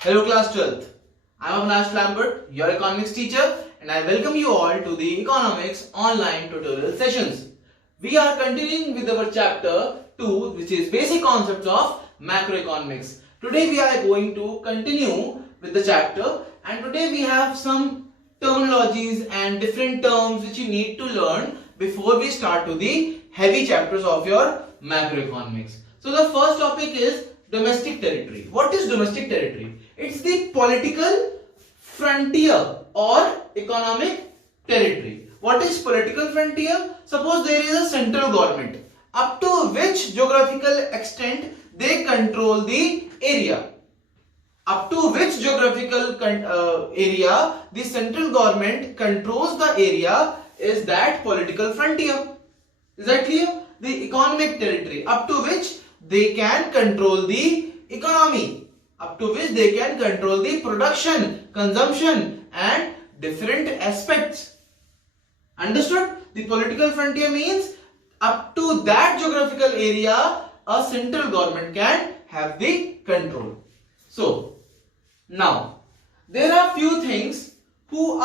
Hello class 12th. I am Avinash Lambert, your economics teacher, and I welcome you all to the economics online tutorial sessions. We are continuing with our chapter 2, which is basic concepts of macroeconomics. Today we are going to continue with the chapter, and today we have some terminologies and different terms which you need to learn before we start to the heavy chapters of your macroeconomics. So the first topic is domestic territory. What is domestic territory? It's the political frontier or economic territory. What is political frontier? Suppose there is a central government up to which geographical extent they control the area. Up to which geographical area the central government controls the area is that political frontier. Is that clear? The economic territory up to which they can control the economy, up to which they can control the production, consumption and different aspects. Understood? The political frontier means up to that geographical area a central government can have the control. So, now there are few things which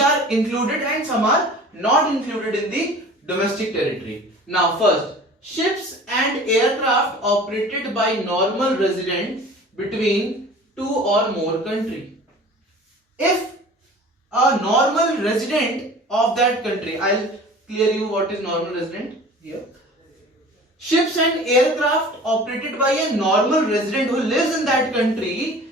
are included and some are not included in the domestic territory. Now first, ships and aircraft operated by normal residents between two or more countries. If a normal resident of that country, I'll clear you what is normal resident here. Ships and aircraft operated by a normal resident who lives in that country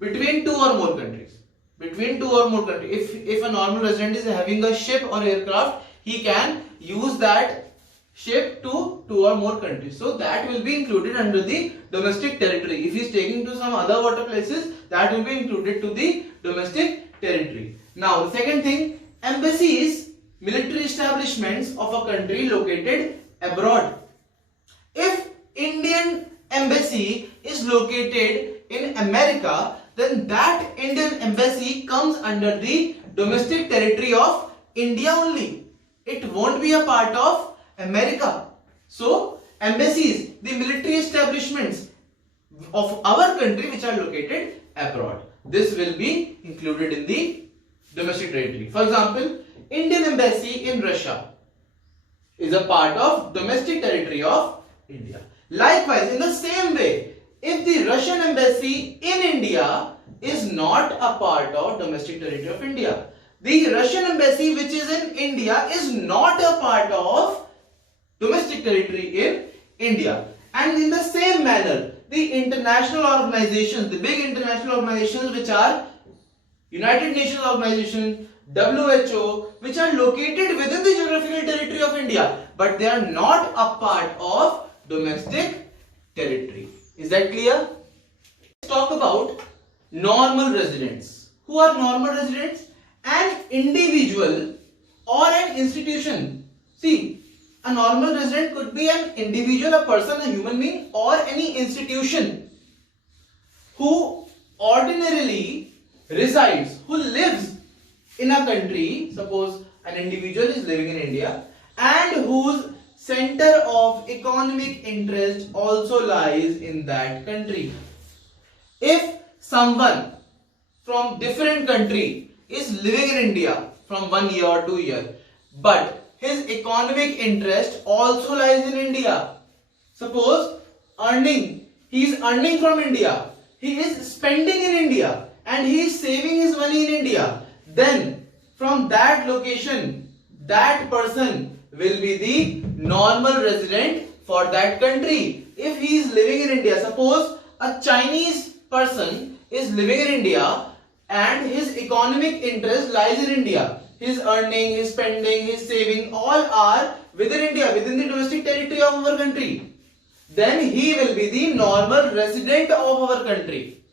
between two or more countries. Between two or more countries. If a normal resident is having a ship or aircraft, he can use that ship to two or more countries. So that will be included under the domestic territory. If he is taking to some other water places, that will be included to the domestic territory. Now the second thing, embassies, military establishments of a country located abroad. If Indian embassy is located in America, then that Indian embassy comes under the domestic territory of India only. It won't be a part of America. So, embassies, the military establishments of our country which are located abroad, this will be included in the domestic territory. For example, Indian embassy in Russia is a part of domestic territory of India. Likewise, in the same way, if the Russian embassy in India is not a part of domestic territory of India, the Russian embassy which is in India is not a part of domestic territory in India. And in the same manner, the international organizations, the big international organizations which are United Nations Organization, WHO, which are located within the geographical territory of India, but they are not a part of domestic territory. Is that clear? Let's talk about normal residents. Who are normal residents? An individual or an institution. See, a normal resident could be an individual, a person, a human being, or any institution who ordinarily resides, who lives in a country. Suppose an individual is living in India and whose center of economic interest also lies in that country. If someone from different country is living in India from 1 year or 2 years, but his economic interest also lies in India. Suppose he is earning from India, he is spending in India and he is saving his money in India, then from that location, that person will be the normal resident for that country. If he is living in India, suppose a Chinese person is living in India and his economic interest lies in India. His earning, his spending, his saving all are within India, within the domestic territory of our country. Then he will be the normal resident of our country.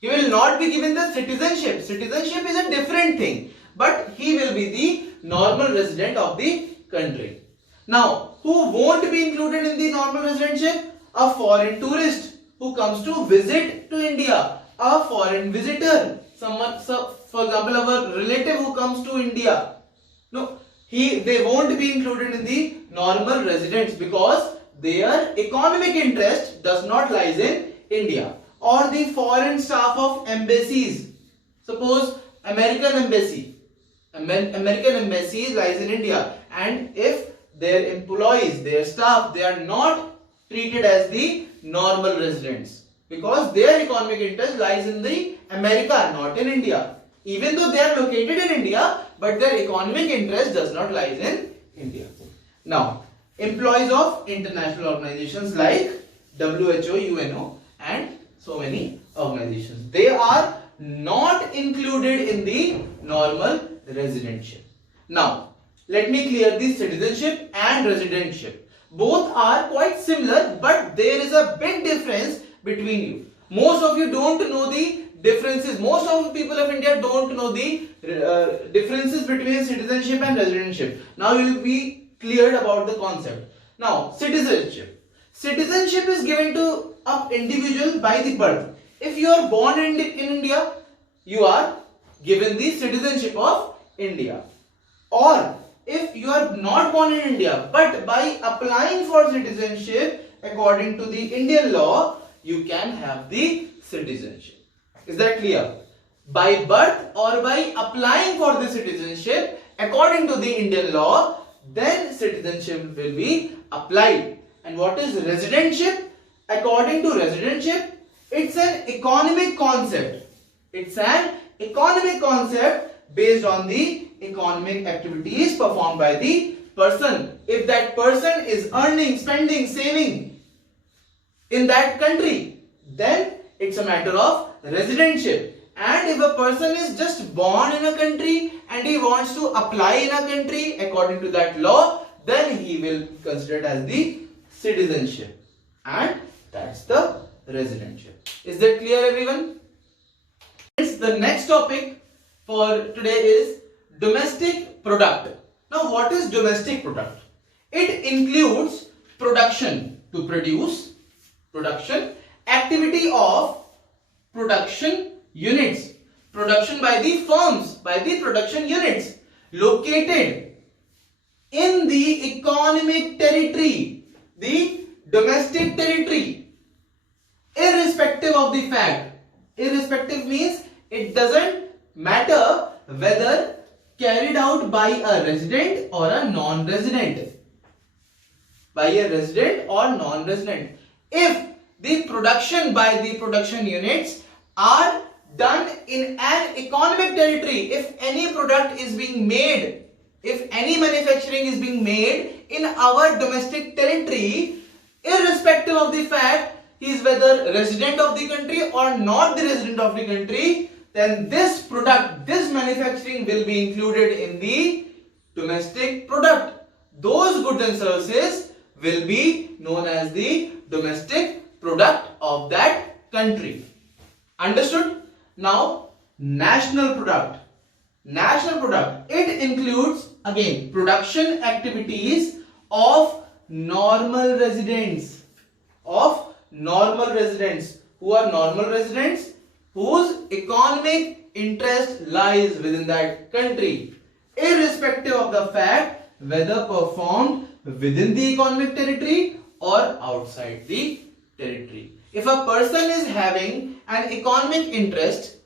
He will not be given the citizenship. Citizenship is a different thing, but he will be the normal resident of the country. Now, who won't be included in the normal residentship? A foreign tourist who comes to visit to India, a foreign visitor, someone, so for example, our relative who comes to India. No, they won't be included in the normal residents because their economic interest does not lies in India. Or the foreign staff of embassies. Suppose American embassy lies in India, and if their employees, their staff, they are not treated as the normal residents, because their economic interest lies in the America, not in India. Even though they are located in India, but their economic interest does not lies in India. Now, employees of international organizations like WHO, UNO, and so many organizations, they are not included in the normal residentship. Now, let me clear the citizenship and residentship. Both are quite similar, but there is a big difference between you. Most of you don't know the differences. Most of the people of India don't know the differences between citizenship and residentship. Now you will be cleared about the concept. Now, citizenship. Citizenship is given to an individual by the birth. If you are born in India, you are given the citizenship of India. Or if you are not born in India, but by applying for citizenship according to the Indian law, you can have the citizenship. Is that clear? By birth or by applying for the citizenship according to the Indian law, then citizenship will be applied. And what is residentship? According to residentship, it's an economic concept. It's an economic concept based on the economic activities performed by the person. If that person is earning, spending, saving in that country, then it's a matter of residentship. And if a person is just born in a country and he wants to apply in a country according to that law, then he will consider it as the citizenship. And that's the residentship. Is that clear, everyone? The next topic for today is domestic product. Now, what is domestic product? It includes production, to produce, production, activity of production units, production by the firms, by the production units located in the economic territory, the domestic territory, irrespective of the fact. Irrespective means it doesn't matter whether carried out by a resident or a non-resident. By a resident or non-resident. If the production by the production units are done in an economic territory, if any product is being made, if any manufacturing is being made in our domestic territory, irrespective of the fact he is whether resident of the country or not the resident of the country, then this product, this manufacturing will be included in the domestic product. Those goods and services will be known as the domestic product of that country. Understood? Now, national product. National product, it includes again production activities of normal residents. Of normal residents. Who are normal residents? Whose economic interest lies within that country, irrespective of the fact whether performed within the economic territory or outside the territory. If a person is having an economic interest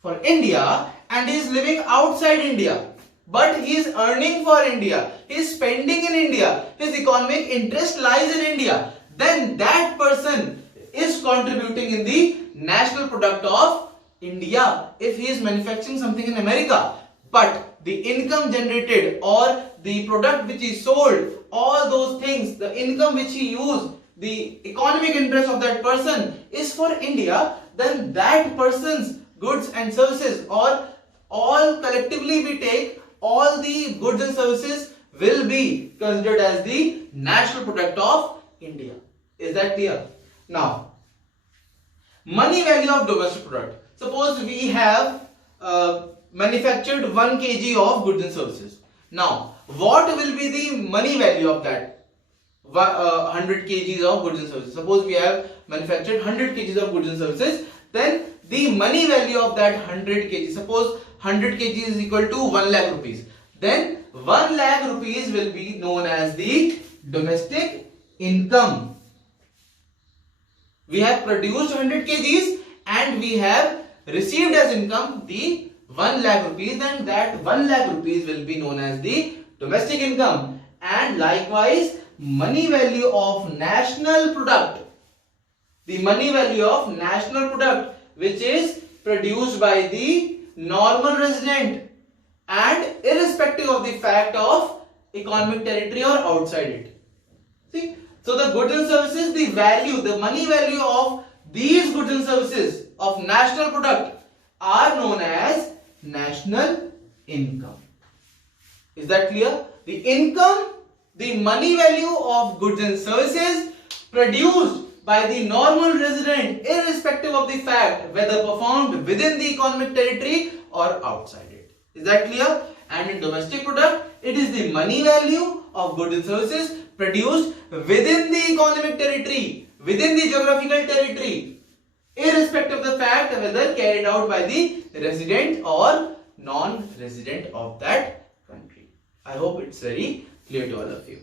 for India and he is living outside India, but he is earning for India, he is spending in India, his economic interest lies in India, then that person is contributing in the national product of India. If he is manufacturing something in America, but the income generated or the product which he sold, all those things, the income which he used, the economic interest of that person is for India, then that person's goods and services, or all collectively we take, all the goods and services will be considered as the national product of India. Is that clear? Now, money value of domestic product. Suppose we have manufactured 1 kg of goods and services. Now, what will be the money value of that 100 kgs of goods and services? Suppose we have manufactured 100 kgs of goods and services, then the money value of that 100 kg, suppose 100 kg is equal to 1 lakh rupees, then 1 lakh rupees will be known as the domestic income. We have produced 100 kgs and we have received as income the 1 lakh rupees, and that 1 lakh rupees will be known as the domestic income. And likewise, money value of national product. The money value of national product which is produced by the normal resident and irrespective of the fact of economic territory or outside it. See, so the goods and services, the value, the money value of these goods and services of national product are known as national income. Is that clear? The income, the money value of goods and services produced by the normal resident irrespective of the fact whether performed within the economic territory or outside it. Is that clear? And in domestic product, it is the money value of goods and services produced within the economic territory, within the geographical territory, irrespective of the fact whether carried out by the resident or non-resident of that country. I hope it's very clear to all of you.